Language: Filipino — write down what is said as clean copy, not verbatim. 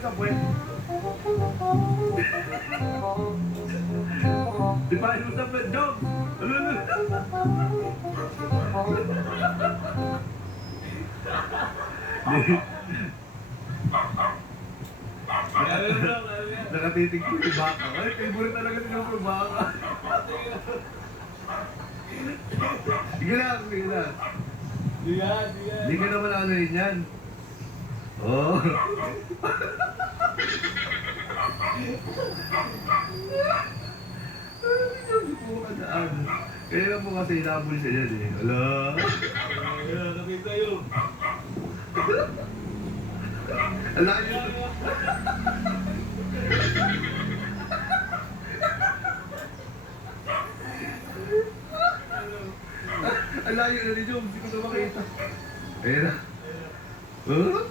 sa puwet. Dipahin mo sa puwet, Jog! Nakatitig ko yung baka. Ay, favorite talaga nila yung baka. Sige lang, sige lang. Hindi ka naman ano yun yan. Oo. Kaya lang mo kasi inabol siya yan eh. Hala. Nakita yun. Hala yun. Ang layo na ni Jom, hindi ko na makita. Ayan na. Huh?